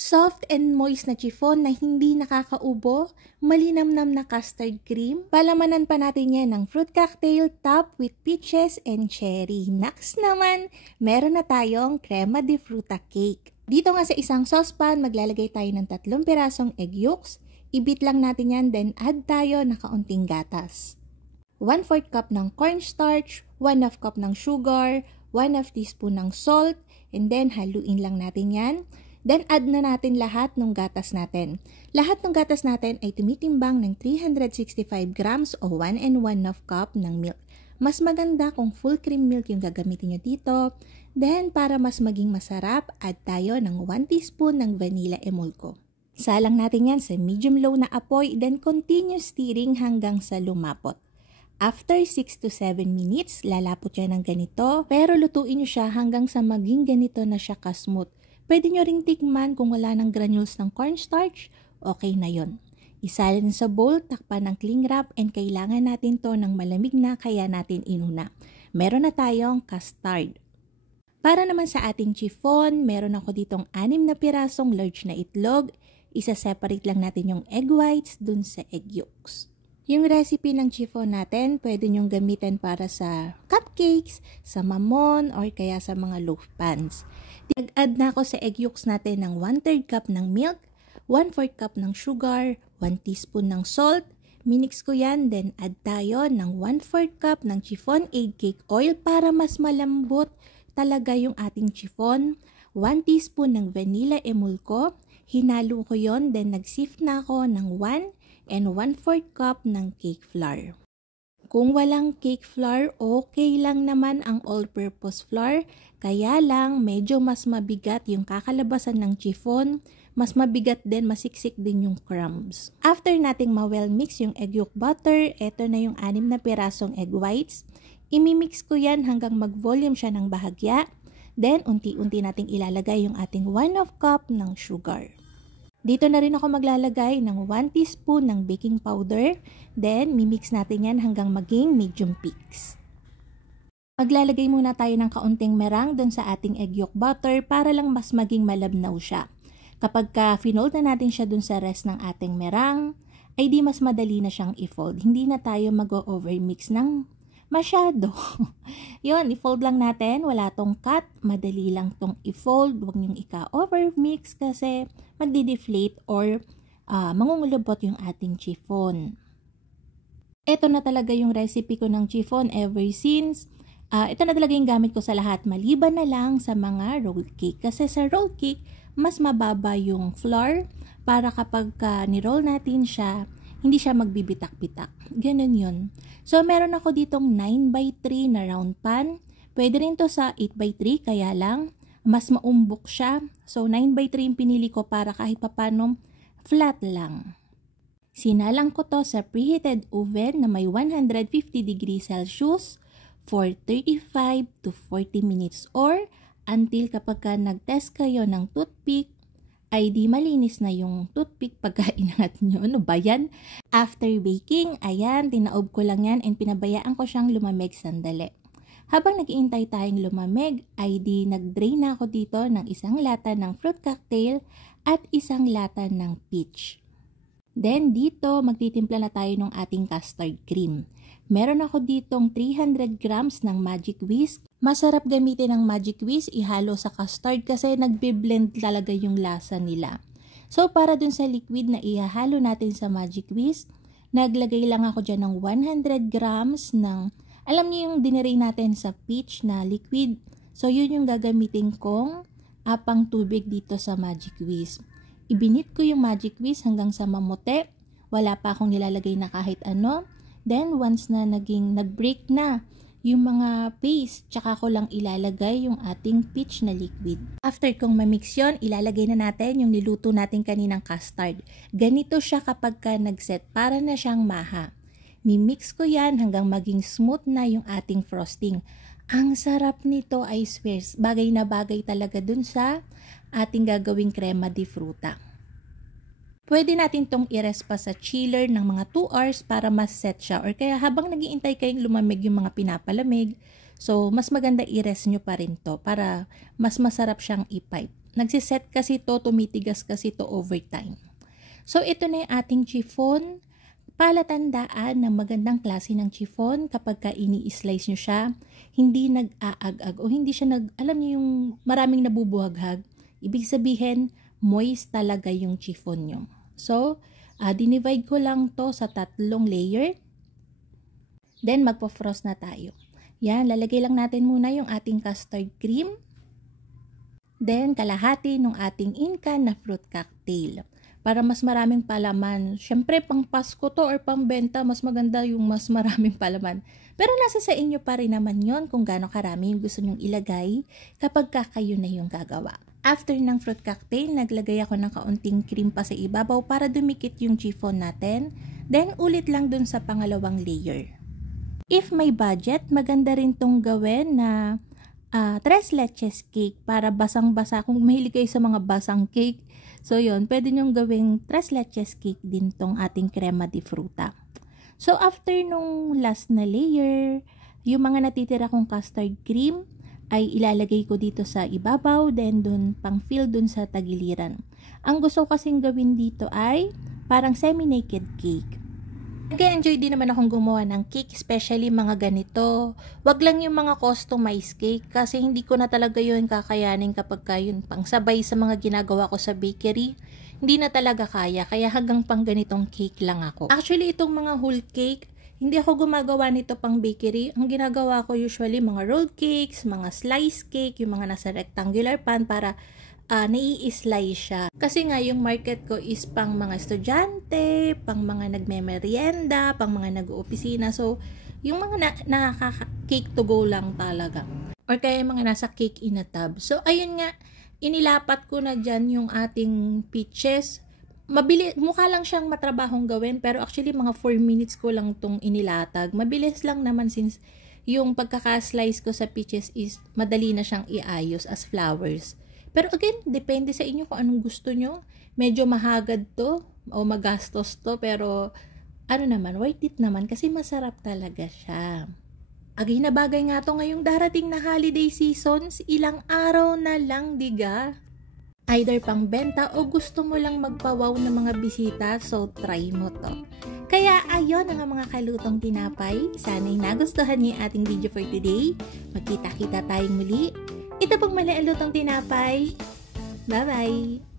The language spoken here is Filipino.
Soft and moist na chiffon na hindi nakakaubo, malinamnam na custard cream. Palamanan pa natin yan ng fruit cocktail top with peaches and cherry. Next naman, meron na tayong crema de fruta cake. Dito nga sa isang saucepan, maglalagay tayo ng 3 pirasong egg yolks. Ibit lang natin yan, then add tayo na kaunting gatas. 1/4 cup ng cornstarch, 1/2 cup ng sugar, 1/2 teaspoon ng salt, and then haluin lang natin yan. Then, add na natin lahat ng gatas natin. Lahat ng gatas natin ay tumitimbang ng 365 grams o 1 1/2 cup ng milk. Mas maganda kung full cream milk yung gagamitin nyo dito. Then, para mas maging masarap, add tayo ng 1 teaspoon ng vanilla emulco. Salang natin yan sa medium-low na apoy, then continue stirring hanggang sa lumapot. After 6 to 7 minutes, lalapot yan ng ganito, pero lutuin nyo siya hanggang sa maging ganito na siya kasmooth. Pwede nyo ring tikman kung wala ng granules ng cornstarch, okay na yon. Isalin sa bowl, takpan ng cling wrap, and kailangan natin to ng malamig na kaya natin inuna. Meron na tayong custard. Para naman sa ating chiffon, meron ako ditong 6 na pirasong large na itlog. Isa-separate lang natin yung egg whites dun sa egg yolks. Yung recipe ng chiffon natin, pwede nyong gamitin para sa cupcakes, sa mamon, or kaya sa mga loaf pans. Nag-add na ako sa egg yolks natin ng 1/3 cup ng milk, 1/4 cup ng sugar, 1 teaspoon ng salt. Minix ko yan, then add tayo ng 1/4 cup ng chiffon egg cake oil para mas malambot talaga yung ating chiffon. 1 teaspoon ng vanilla emulco. Hinalo ko yon, then nag-sift na ako ng 1 and 1/4 cup ng cake flour. Kung walang cake flour, okay lang naman ang all-purpose flour. Kaya lang, medyo mas mabigat yung kakalabasan ng chiffon. Mas mabigat din, masiksik din yung crumbs. After nating ma-well mix yung egg yolk butter, eto na yung 6 na pirasong egg whites. Imimix ko yan hanggang mag-volume siya ng bahagya. Then, unti-unti nating ilalagay yung ating 1/2 cup ng sugar. Dito na rin ako maglalagay ng 1 teaspoon ng baking powder. Then, mimix natin yan hanggang maging medium peaks. Maglalagay muna tayo ng kaunting meringue dun sa ating egg yolk butter para lang mas maging malabnaw siya. Kapag finold na natin siya dun sa rest ng ating meringue, ay di mas madali na siyang i-fold. Hindi na tayo mag-overmix ng masyado. Yun, i-fold lang natin. Wala tong cut. Madali lang tong i-fold. Huwag niyong ika-overmix kasi magdi-deflate or mangungulubot yung ating chiffon. Ito na talaga yung recipe ko ng chiffon ever since. Ito na talaga yung gamit ko sa lahat. Maliban na lang sa mga roll cake. Kasi sa roll cake, mas mababa yung flour para kapag ni-roll natin siya, hindi siya magbibitak-bitak. Ganun yun. So, meron ako ditong 9x3 na round pan. Pwede rin to sa 8x3, kaya lang, mas maumbok siya. So, 9x3 yung pinili ko para kahit papano flat lang. Sinalang ko to sa preheated oven na may 150 degrees Celsius for 35 to 40 minutes or until kapag nag-test kayo ng toothpick, ay di malinis na yung toothpick pagka inangat nyo. Ano ba yan? After baking, ayan, tinaob ko lang yan and pinabayaan ko siyang lumamig sandali. Habang nag-iintay tayong lumamig, ay di nag-drain na ako dito ng 1 lata ng fruit cocktail at 1 lata ng peach. Then dito, magtitimpla na tayo ng ating custard cream. Meron ako ditong 300 grams ng Magic Whisk. Masarap gamitin ng Magic Whisk, ihalo sa custard kasi nagbe-blend talaga yung lasa nila. So para dun sa liquid na ihahalo natin sa Magic Whisk, naglagay lang ako dyan ng 100 grams ng, alam niyo yung diniray natin sa peach na liquid. So yun yung gagamitin kong pang tubig dito sa Magic Whisk. Ibinit ko yung Magic Whisk hanggang sa mamute. Wala pa akong nilalagay na kahit ano. Then, once na nag-break na yung mga paste, tsaka ko lang ilalagay yung ating peach na liquid. After kong mamix yun, ilalagay na natin yung niluto natin kaninang custard. Ganito siya kapag nag-set, para na siyang maha. Mimix ko yan hanggang maging smooth na yung ating frosting. Ang sarap nito, I swear. Bagay na bagay talaga dun sa ating gagawing crema de fruta. Pwede natin tong i-rest pa sa chiller ng mga 2 hours para mas set siya. Or kaya habang nag-iintay kayong lumamig yung mga pinapalamig, so mas maganda i-rest nyo pa rin to para mas masarap siyang i-pipe. nagsiset kasi to, tumitigas kasi to over time. So, ito na yung ating chiffon. Palatandaan ng magandang klase ng chiffon kapag ka ini-slice nyo siya, hindi nag-aag-ag o hindi siya alam niyo yung maraming nabubuhaghag. Ibig sabihin, moist talaga yung chiffon nyo. So, dinivide ko lang to sa 3 layer. Then, magpo-frost na tayo. Yan, lalagay lang natin muna yung ating custard cream. Then, kalahati ng ating in-can na fruit cocktail. Para mas maraming palaman. Siyempre, pang Pasko to or pang benta, mas maganda yung mas maraming palaman. Pero nasa sa inyo pa rin naman yon kung gaano karami yung gusto nyong ilagay kapag kayo na yung gagawa. After ng fruit cocktail, naglagay ako ng kaunting cream pa sa ibabaw para dumikit yung chiffon natin. Then, ulit lang dun sa pangalawang layer. If may budget, maganda rin tong gawin na 3 leches cake para basang-basa. Kung mahilig kayo sa mga basang cake, so yun, pwede nyong gawing 3 leches cake din tong ating crema di fruta. So after nung last na layer, yung mga natitira kong custard cream ay ilalagay ko dito sa ibabaw, then dun pang fill dun sa tagiliran. Ang gusto ko kasing gawin dito ay parang semi-naked cake. Nag-enjoy din naman akong gumawa ng cake, especially mga ganito. Wag lang yung mga customized cake kasi hindi ko na talaga yun kakayanin kapag yun pang sabay sa mga ginagawa ko sa bakery. Hindi na talaga kaya hanggang pang ganitong cake lang ako. Actually, itong mga whole cake, hindi ako gumagawa nito pang bakery. Ang ginagawa ko usually mga rolled cakes, mga slice cake, yung mga nasa rectangular pan para nai-slice siya. Kasi nga yung market ko is pang mga estudyante, pang mga nagme-merienda, pang mga nag-oopisina. So, yung mga nakaka-cake to go lang talaga. Or kaya yung mga nasa cake in a tub. So, ayun nga, inilapat ko na dyan yung ating peaches. Mukha lang siyang matrabahong gawin, pero actually mga 4 minutes ko lang tong inilatag. Mabilis lang naman since yung pagkaka-slice ko sa peaches is madali na siyang iayos as flowers. Pero again, depende sa inyo kung anong gusto nyo. Medyo mahagad to o magastos to, pero worth it naman kasi masarap talaga siya. Agay na bagay nga to ngayong darating na holiday seasons, ilang araw na lang, diga? Either pang benta o gusto mo lang magpawaw ng mga bisita, so try mo to. Kaya ayun ang mga kalutong tinapay. Sana'y nagustuhan niyo yung ating video for today. Magkita-kita tayong muli. Ito pong mali ang lutong tinapay. Bye-bye!